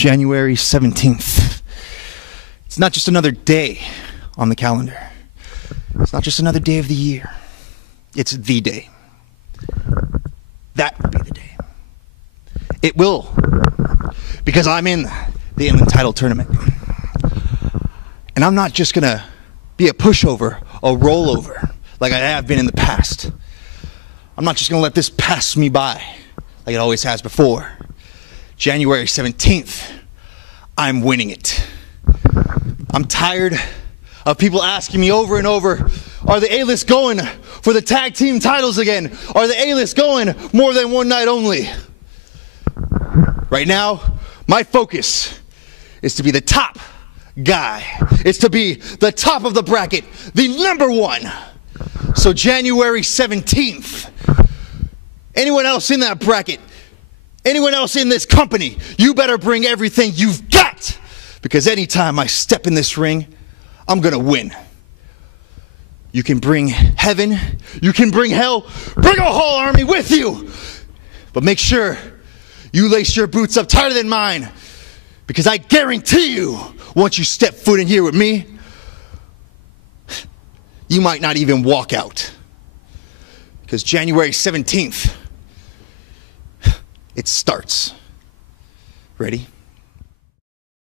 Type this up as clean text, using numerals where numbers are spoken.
January 17th. It's not just another day on the calendar. It's not just another day of the year. It's the day. That will be the day. It will. Because I'm in the Inland Title Tournament. And I'm not just going to be a pushover, a rollover, like I have been in the past. I'm not just going to let this pass me by like it always has before. January 17th, I'm winning it. I'm tired of people asking me over and over, are the A-list going for the tag team titles again? Are the A-list going more than one night only? Right now, my focus is to be the top guy. It's to be the top of the bracket, the number one. So January 17th, anyone else in that bracket, anyone else in this company, you better bring everything you've got. Because anytime I step in this ring, I'm going to win. You can bring heaven, you can bring hell, bring a whole army with you. But make sure you lace your boots up tighter than mine. Because I guarantee you, once you step foot in here with me, you might not even walk out. Because January 17th, it starts. Ready?